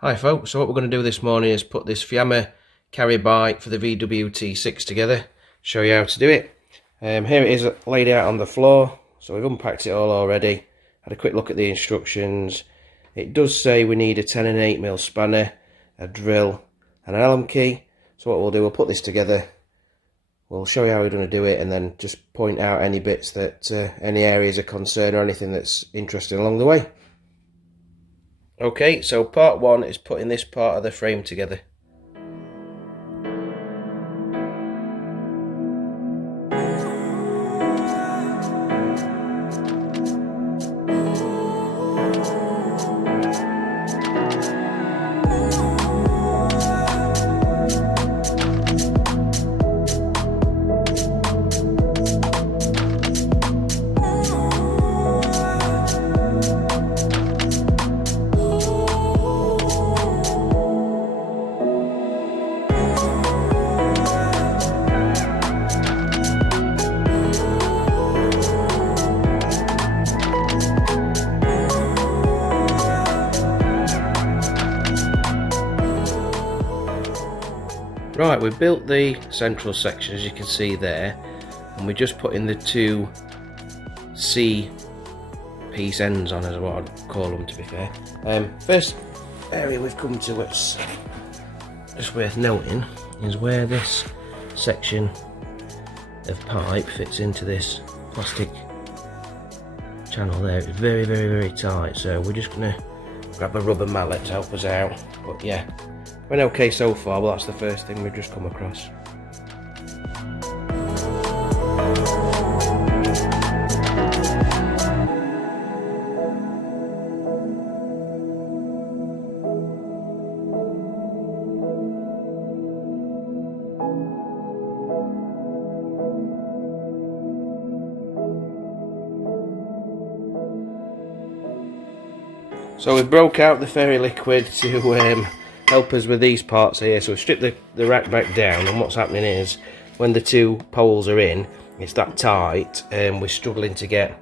Hi folks, so what we're going to do this morning is put this Fiamma carry bike for the VWT6 together, show you how to do it. Here it is laid out on the floor, so we've unpacked it all already, had a quick look at the instructions. It does say we need a 10 and 8mm spanner, a drill and an Allen key. So what we'll do, we'll put this together, we'll show you how we're going to do it, and then just point out any bits that, any areas of concern or anything that's interesting along the way. Okay, so part one is putting this part of the frame together. Right, we've built the central section as you can see there, and we're just putting the two C piece ends on, as what I'd call them, to be fair. First area we've come to, what's just worth noting, is where this section of pipe fits into this plastic channel there. It's very, very, very tight, so we're just going to grab a rubber mallet to help us out. But yeah, went okay so far. Well, that's the first thing we've just come across. So we broke out the fairy liquid to help us with these parts here. So we strip the rack back down, and what's happening is when the two poles are in, it's that tight, and we're struggling to get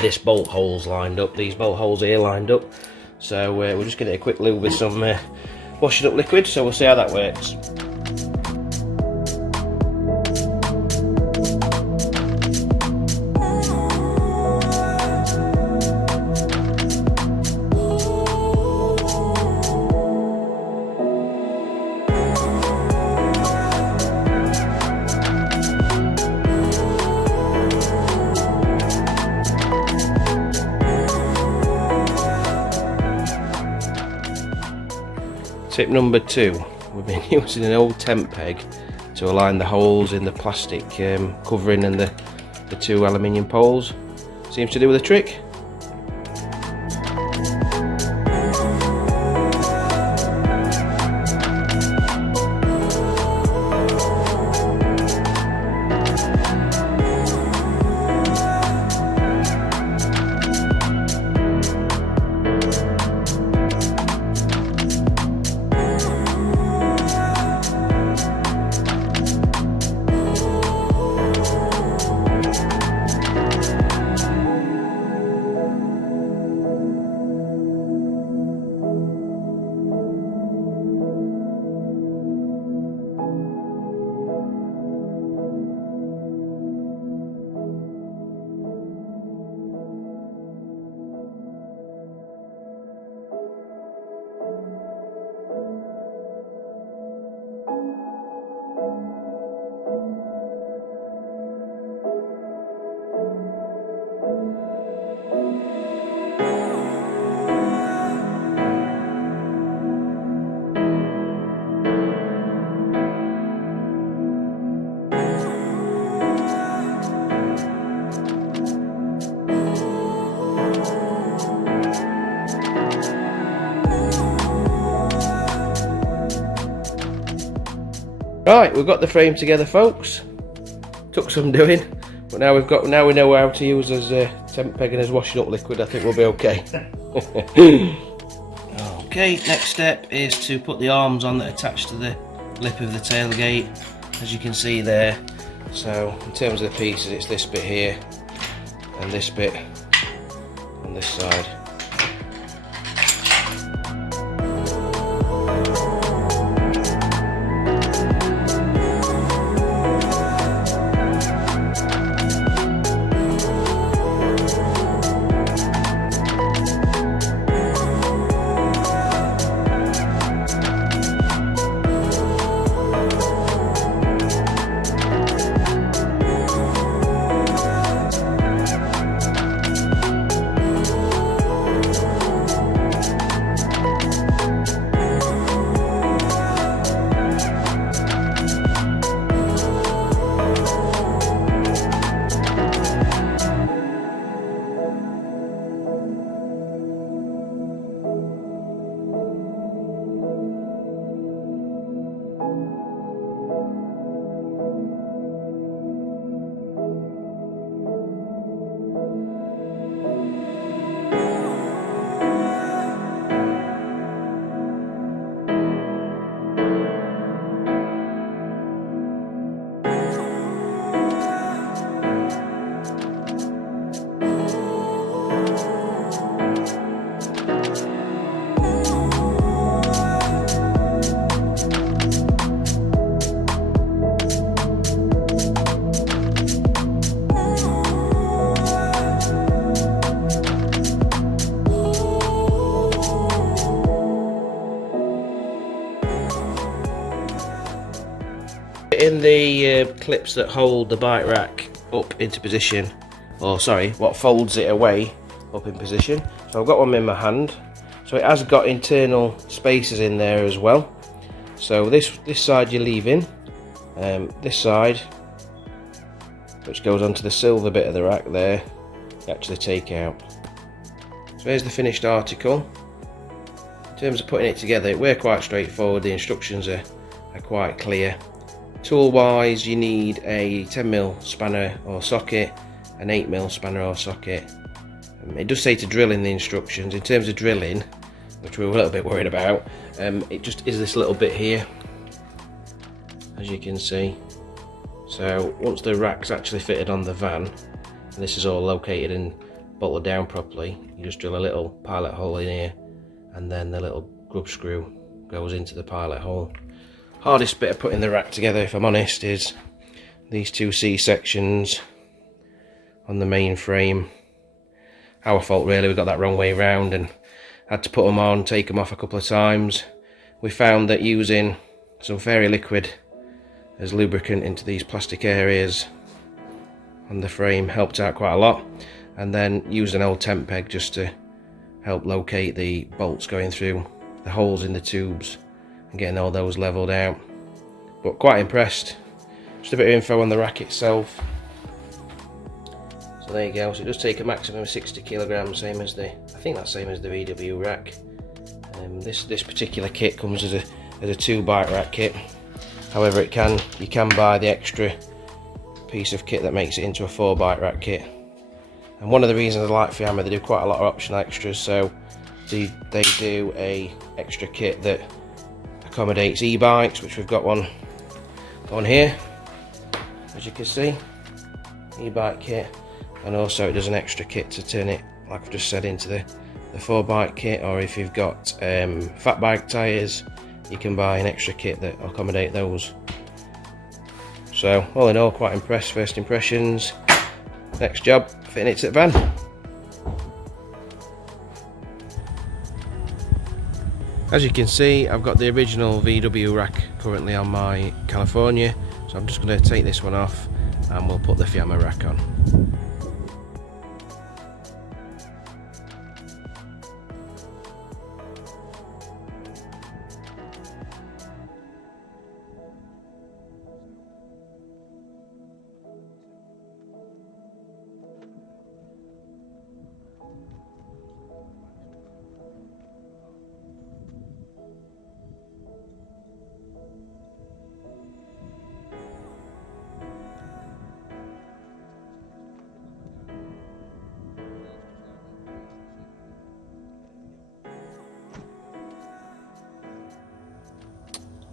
this bolt holes lined up, these bolt holes here lined up. So we're just going to get a quick lube with some washing up liquid, so we'll see how that works. Tip number 2, we've been using an old tent peg to align the holes in the plastic covering and the two aluminium poles. Seems to do the trick. Right, we've got the frame together, folks. Took some doing, but now we know how to use as tent peg and as washing up liquid. I think we'll be okay. Okay, next step is to put the arms on that attach to the lip of the tailgate, as you can see there. So in terms of the pieces, it's this bit here and this bit on this side. putting the clips that hold the bike rack up into position, or sorry, what folds it away up in position. So I've got one in my hand, so it has got internal spaces in there as well. So this side you're leaving, this side, which goes onto the silver bit of the rack there, you actually take out. So here's the finished article. In terms of putting it together, we're quite straightforward. The instructions are quite clear. Tool wise, you need a 10mm spanner or socket, an 8mm spanner or socket. It does say to drill in the instructions. In terms of drilling, which we're a little bit worried about, it just is this little bit here, as you can see. So once the rack's actually fitted on the van, and this is all located and bolted down properly, you just drill a little pilot hole in here, and then the little grub screw goes into the pilot hole. Hardest bit of putting the rack together, if I'm honest, is these two C sections on the main frame. Our fault really, we got that wrong way round and had to put them on, take them off a couple of times. We found that using some fairy liquid as lubricant into these plastic areas on the frame helped out quite a lot, and then used an old temp peg just to help locate the bolts going through the holes in the tubes and getting all those leveled out. But quite impressed. Just a bit of info on the rack itself. So there you go. So it does take a maximum of 60 kilograms, same as the, I think that's same as the VW rack. This particular kit comes as a 2 bike rack kit. However, you can buy the extra piece of kit that makes it into a 4 bike rack kit. And one of the reasons I like Fiamma, they do quite a lot of optional extras. So they do a extra kit that accommodates e-bikes, which we've got one on here, as you can see, e-bike kit, and also it does an extra kit to turn it, like I've just said, into the 4 bike kit. Or if you've got fat bike tyres, you can buy an extra kit that will accommodate those. So all in all, quite impressed. First impressions. Next job, fitting it to the van. As you can see, I've got the original VW rack currently on my California, so I'm just going to take this one off and we'll put the Fiamma rack on.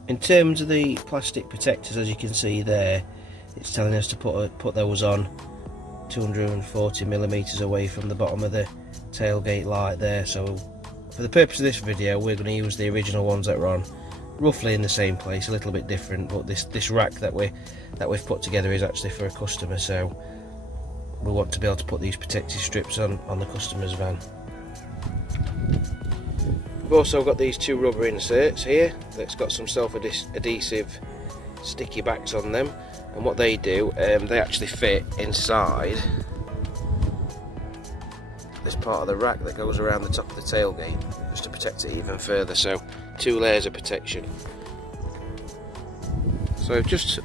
In terms of the plastic protectors, as you can see there, it's telling us to put those on 240mm away from the bottom of the tailgate light there. So for the purpose of this video, we're going to use the original ones that are on roughly in the same place, a little bit different, but this rack that we've put together is actually for a customer, so we want to be able to put these protective strips on the customer's van. We've also got these 2 rubber inserts here that's got some self-adhesive sticky backs on them, and what they do, they actually fit inside this part of the rack that goes around the top of the tailgate, just to protect it even further. So 2 layers of protection. So I've just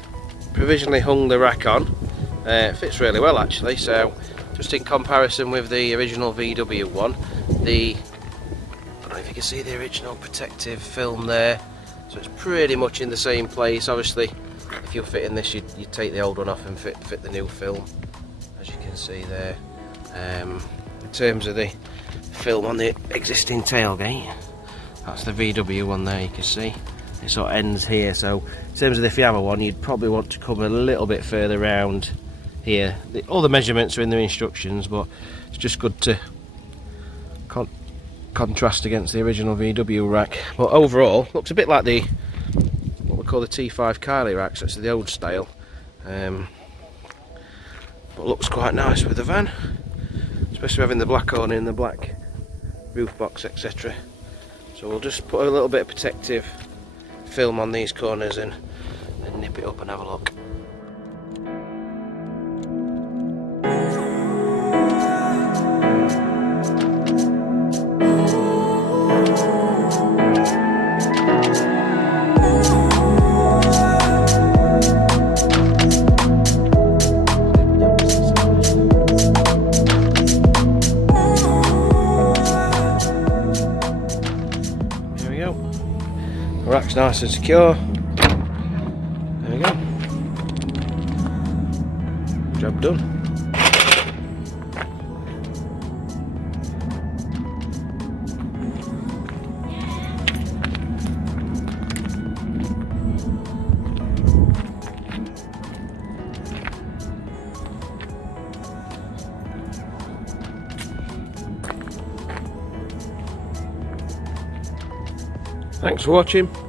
provisionally hung the rack on. It fits really well actually, so just in comparison with the original VW one, I don't know if you can see the original protective film there, so it's pretty much in the same place. Obviously if you're fitting this, you'd take the old one off and fit the new film, as you can see there. In terms of the film on the existing tailgate, that's the VW one there, you can see it sort of ends here. So in terms of the Fiamma one, you'd probably want to come a little bit further round here. All the measurements are in the instructions, but it's just good to contrast against the original VW rack. But overall, looks a bit like what we call the T5 Kylie racks. That's the old style, but looks quite nice with the van, especially having the black awning and the black roof box, etc. So we'll just put a little bit of protective film on these corners and and nip it up and have a look. There we go. The rack's nice and secure. There we go. Job done. Thanks for watching.